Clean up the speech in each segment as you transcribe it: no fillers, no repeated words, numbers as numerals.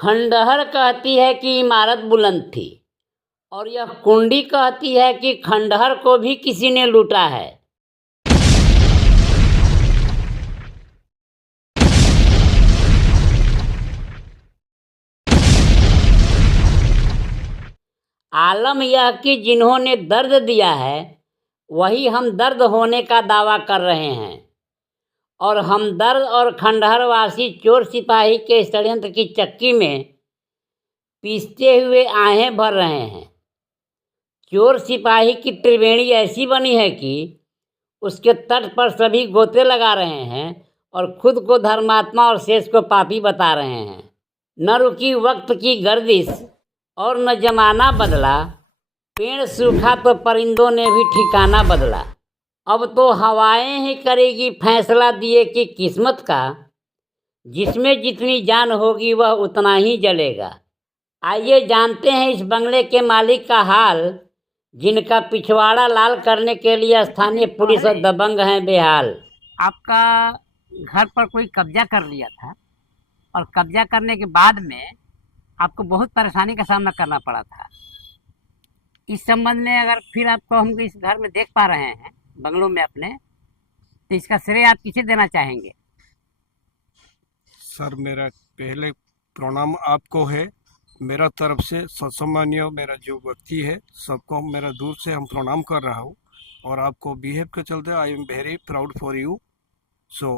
खंडहर कहती है कि इमारत बुलंद थी और यह कुंडी कहती है कि खंडहर को भी किसी ने लूटा है। आलम यह कि जिन्होंने दर्द दिया है वही हम दर्द होने का दावा कर रहे हैं और हम दर्द और खंडहरवासी चोर सिपाही के षड्यंत्र की चक्की में पीसते हुए आहें भर रहे हैं। चोर सिपाही की त्रिवेणी ऐसी बनी है कि उसके तट पर सभी गोते लगा रहे हैं और खुद को धर्मात्मा और शेष को पापी बता रहे हैं। न रुकी वक्त की गर्दिश और न जमाना बदला, पेड़ सूखा तो परिंदों ने भी ठिकाना बदला। अब तो हवाएं ही करेगी फैसला दिए कि किस्मत का, जिसमें जितनी जान होगी वह उतना ही जलेगा। आइए जानते हैं इस बंगले के मालिक का हाल, जिनका पिछवाड़ा लाल करने के लिए स्थानीय पुलिस और दबंग हैं बेहाल। आपका घर पर कोई कब्जा कर लिया था और कब्जा करने के बाद में आपको बहुत परेशानी का सामना करना पड़ा था। इस संबंध में अगर फिर आपको हम इस घर में देख पा रहे हैं बंगलों में अपने, तो इसका श्रेय आप किसे देना चाहेंगे? सर, मेरा पहले प्रणाम आपको है। मेरा तरफ से सम्मानीय मेरा जो व्यक्ति है सबको मेरा दूर से हम प्रणाम कर रहा हूँ और आपको बिहेव के चलते I am very proud for you. So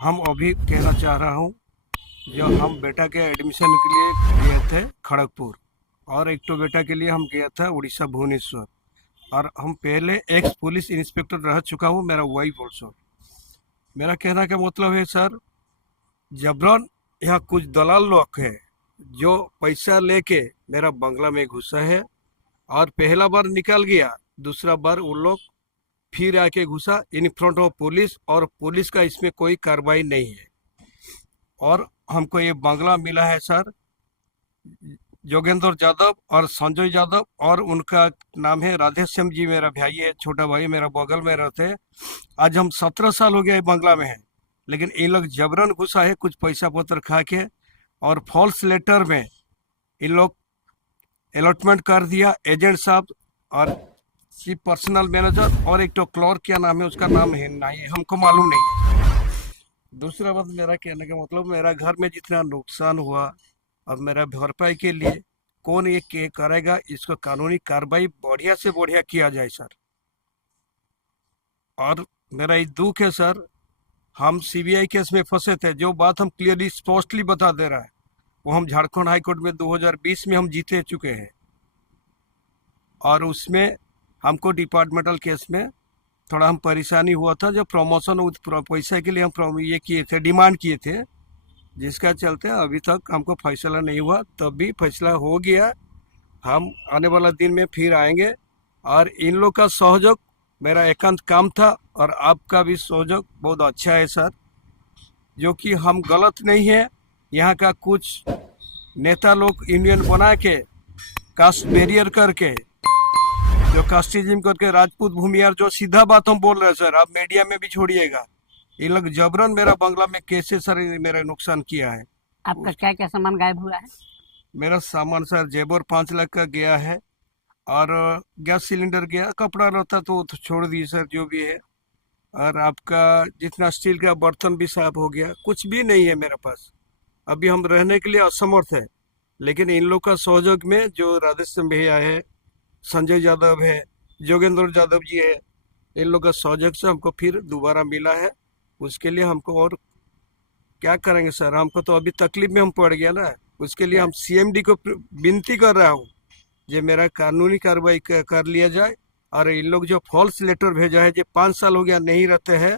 हम अभी कहना चाह रहा हूँ, जो हम बेटा के एडमिशन के लिए गए थे खड़गपुर और एक तो बेटा के लिए हम गया था उड़ीसा भुवनेश्वर, और हम पहले एक्स पुलिस इंस्पेक्टर रह चुका हूँ, मेरा वाइफ ऑल्सो। मेरा कहना का मतलब है सर, जबरन यहाँ कुछ दलाल लोग है जो पैसा लेके मेरा बंगला में घुसा है और पहला बार निकल गया, दूसरा बार वो लोग फिर आके घुसा इन फ्रंट ऑफ पुलिस, और पुलिस का इसमें कोई कार्रवाई नहीं है। और हमको ये बंगला मिला है सर जोगेंद्र यादव और संजय यादव, और उनका नाम है राधेश्याम जी, मेरा भाई है, छोटा भाई, मेरा बगल में रहते हैं। आज हम 17 साल हो गया बंगला में है, लेकिन इन लोग जबरन घुसा है कुछ पैसा पत्र खा के, और फॉल्स लेटर में इन लोग अलॉटमेंट कर दिया। एजेंट साहब और चीफ पर्सनल मैनेजर और एक तो क्लर्क, क्या नाम है उसका, नाम है नहीं, हमको मालूम नहीं। दूसरा बात, मेरा कहने का मतलब, मेरा घर में जितना नुकसान हुआ और मेरा भरपाई के लिए कौन ये करेगा, इसको कानूनी कार्रवाई बढ़िया से बढ़िया किया जाए सर। और मेरा ये दुख है सर, हम सीबीआई केस में फंसे थे, जो बात हम क्लियरली स्पष्टली बता दे रहा है, वो हम झारखंड हाई कोर्ट में 2020 में हम जीते चुके हैं, और उसमें हमको डिपार्टमेंटल केस में थोड़ा हम परेशानी हुआ था, जो प्रमोशन पैसा के लिए हम ये किए थे, डिमांड किए थे, जिसका चलते अभी तक हमको फैसला नहीं हुआ। तब भी फैसला हो गया, हम आने वाला दिन में फिर आएंगे। और इन लोग का सहयोग मेरा एकांत काम था, और आपका भी सहयोग बहुत अच्छा है सर, जो कि हम गलत नहीं है। यहाँ का कुछ नेता लोग यूनियन बना के कास्ट बैरियर करके, जो कास्टिज्म करके राजपूत भूमियार, जो सीधा बात हम बोल रहे हैं सर, आप मीडिया में भी छोड़िएगा, ये लोग जबरन मेरा बंगला में कैसे सर मेरा नुकसान किया है। आपका क्या क्या सामान गायब हुआ है? मेरा सामान सर जेबर 5 लाख का गया है, और गैस सिलेंडर गया, कपड़ा रहता तो छोड़ दिए सर, जो भी है। और आपका जितना स्टील का बर्तन भी साफ हो गया, कुछ भी नहीं है मेरे पास। अभी हम रहने के लिए असमर्थ है, लेकिन इन लोग का सहयोग में जो राधेश्याम भैया है, संजय यादव है, जोगेंद्र यादव जी है, इन लोग का सहयोग से हमको फिर दोबारा मिला है। उसके लिए हमको और क्या करेंगे सर, हमको तो अभी तकलीफ में हम पड़ गया ना। उसके लिए हम सीएमडी को विनती कर रहा हूँ, जो मेरा कानूनी कार्रवाई कर लिया जाए। और इन लोग जो फॉल्स लेटर भेजा है, जो 5 साल हो गया नहीं रहते हैं,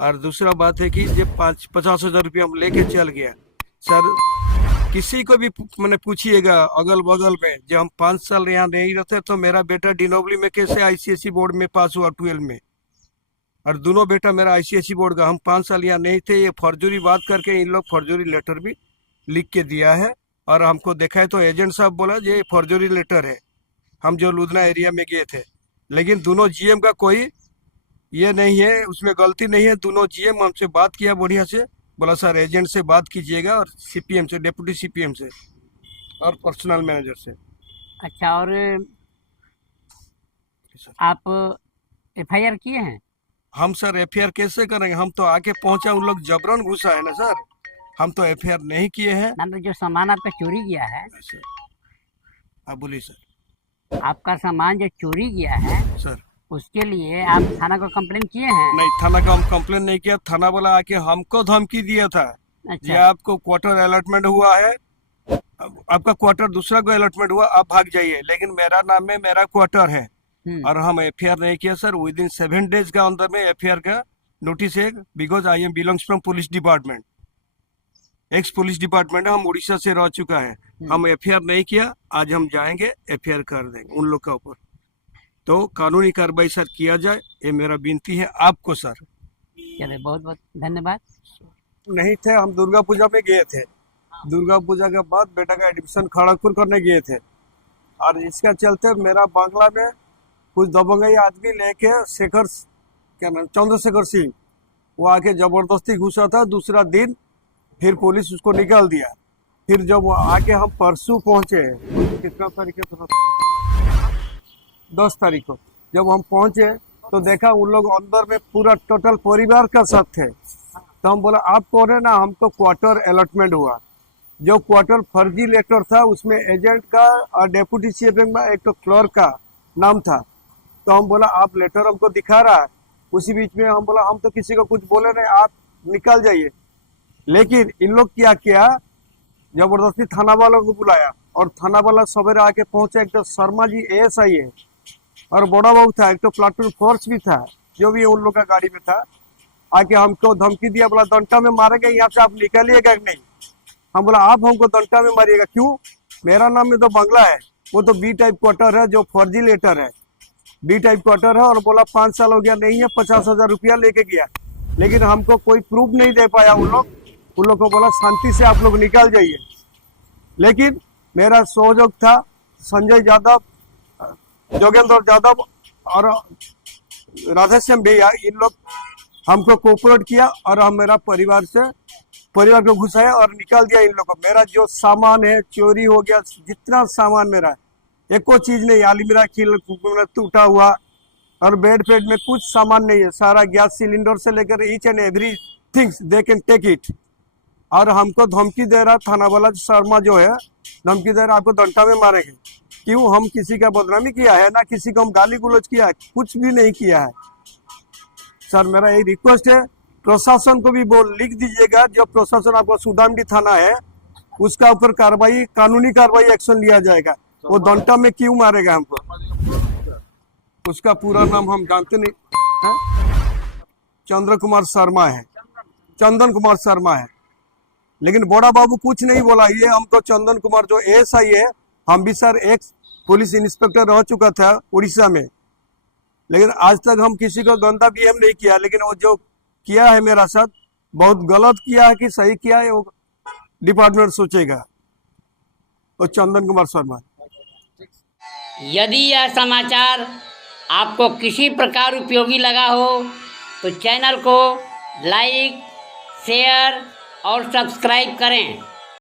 और दूसरा बात है कि जो 50,000 रुपया हम लेके चल गया सर, किसी को भी मैंने पूछिएगा अगल बगल में, जब हम 5 साल यहाँ नहीं रहते, तो मेरा बेटा डिनोबली में कैसे आईसीएसई बोर्ड में पास हुआ 12 में, और दोनों बेटा मेरा आईसीएसई बोर्ड का। हम 5 साल यहाँ नहीं थे, ये फर्जरी बात करके इन लोग फर्जरी लेटर भी लिख के दिया है, और हमको देखा है तो एजेंट साहब बोला ये फर्जरी लेटर है, हम जो लुधियाना एरिया में गए थे। लेकिन दोनों जीएम का कोई ये नहीं है, उसमें गलती नहीं है। दोनों जीएम हमसे बात किया बढ़िया से, बोला सर एजेंट से बात कीजिएगा और सीपीएम से, डिप्टी सीपीएम से और पर्सनल मैनेजर से। अच्छा, और आप एफआईआर किए हैं? हम सर एफआईआर कैसे करेंगे, हम तो आके पहुंचा, उन लोग जबरन घुसा है ना सर, हम तो एफआईआर नहीं किए हैं। मतलब जो सामान आपका चोरी गया है, आप बोलिए सर। आपका सामान जो चोरी गया है सर उसके लिए आप थाना को कंप्लेन किए हैं? नहीं, थाना का हम कंप्लेन नहीं किया, थाना वाला आके हमको धमकी दिया था। ये अच्छा, आपको क्वार्टर अलॉटमेंट हुआ है, आपका क्वार्टर दूसरा को अलॉटमेंट हुआ, आप भाग जाइए, लेकिन मेरा नाम में मेरा क्वार्टर है और हम एफआईआर नहीं किया सर। विद इन 7 days का अंदर में एफआईआर का नोटिस है, because I am belongs from police department, x police department है, हम उड़ीसा से रह चुका है। हम एफआईआर नहीं किया, आज हम जाएंगे एफआईआर कर देंगे उन लोग का ऊपर। तो कानूनी कार्रवाई सर किया जाए, ये मेरा विनती है आपको सर। चलिए, बहुत बहुत धन्यवाद। नहीं थे, हम दुर्गा पूजा में गए थे, दुर्गा पूजा के बाद बेटा का एडमिशन खड़गपुर करने गए थे, और इसका चलते मेरा बांग्ला में कुछ दबंगई आदमी लेके शेखर, क्या नाम, चंद्रशेखर सिंह, वो आके जबरदस्ती घुसा था। दूसरा दिन फिर पुलिस उसको निकाल दिया। फिर जब वो आके हम परसों पहुंचे, कितना तारीख है, 10 तारीख को जब हम पहुंचे तो देखा उन लोग अंदर में पूरा टोटल परिवार का साथ थे। तो हम बोला आप कौन है ना, हमको क्वार्टर अलॉटमेंट हुआ। जो क्वार्टर फर्जी लेटर था उसमें एजेंट का और डेप्यूटी सीएम में एक तो क्लर्क का नाम था। तो हम बोला आप लेटर हमको दिखा रहा है। उसी बीच में हम बोला हम तो किसी को कुछ बोले नहीं, आप निकल जाइए। लेकिन इन लोग क्या किया, जबरदस्ती थाना वालों को बुलाया और थाना वाला सवेरे आके पहुंचे। एक तो शर्मा जी एएसआई है और बड़ा बाबू था, एक तो प्लाटून फोर्स भी था, जो भी उन लोग का गाड़ी में था। आके हमको धमकी दिया, बोला डंडा में मारेंगे, यहाँ से आप निकलिएगा कि नहीं। हम बोला आप हमको डंडा में मारिएगा क्यों, मेरा नाम में तो बंगला है, वो तो बी टाइप क्वार्टर है जो फर्जी लेटर है, बी टाइप क्वार्टर है। और बोला 5 साल हो गया, नहीं है, 50,000 रुपया लेके गया, लेकिन हमको कोई प्रूफ नहीं दे पाया उन लोग को बोला शांति से आप लोग निकल जाइए। लेकिन मेरा सहयोग था संजय यादव, जोगेंद्र यादव और राधेश्याम भैया, इन लोग हमको कोऑपरेट किया और हम मेरा परिवार को घुसाया और निकाल दिया इन लोगों को। मेरा जो सामान है चोरी हो गया, जितना सामान मेरा है, एक को चीज नहीं, अलमीरा खिल टूटा हुआ और बेड में कुछ सामान नहीं है। सारा गैस सिलेंडर से लेकर each and every things they can take it. और हमको धमकी दे रहा थाना वाला शर्मा जो है, धमकी दे रहा आपको डंडा में मारेंगे। क्यों, हम किसी का बदनामी किया है ना, किसी को हम गाली गुलज किया है, कुछ भी नहीं किया है सर। मेरा यही रिक्वेस्ट है, प्रशासन को भी लिख दीजिएगा, जो प्रशासन आपका सुदामडी थाना है उसका ऊपर कार्रवाई, कानूनी कार्रवाई एक्शन लिया जाएगा। वो डंडा में क्यों मारेगा हमको, उसका पूरा नाम हम जानते नहीं है, चंद्र कुमार शर्मा है, चंदन कुमार शर्मा है। लेकिन बड़ा बाबू कुछ नहीं बोला। ये हमको चंदन कुमार जो एएसआई है, हम भी सर एक पुलिस इंस्पेक्टर रह चुका था उड़ीसा में, लेकिन आज तक हम किसी को गंदा बिहेव नहीं किया। लेकिन वो जो किया है मेरा साथ, बहुत गलत किया है कि सही किया है, वो डिपार्टमेंट सोचेगा। वो चंदन कुमार शर्मा। यदि यह समाचार आपको किसी प्रकार उपयोगी लगा हो तो चैनल को लाइक, शेयर और सब्सक्राइब करें।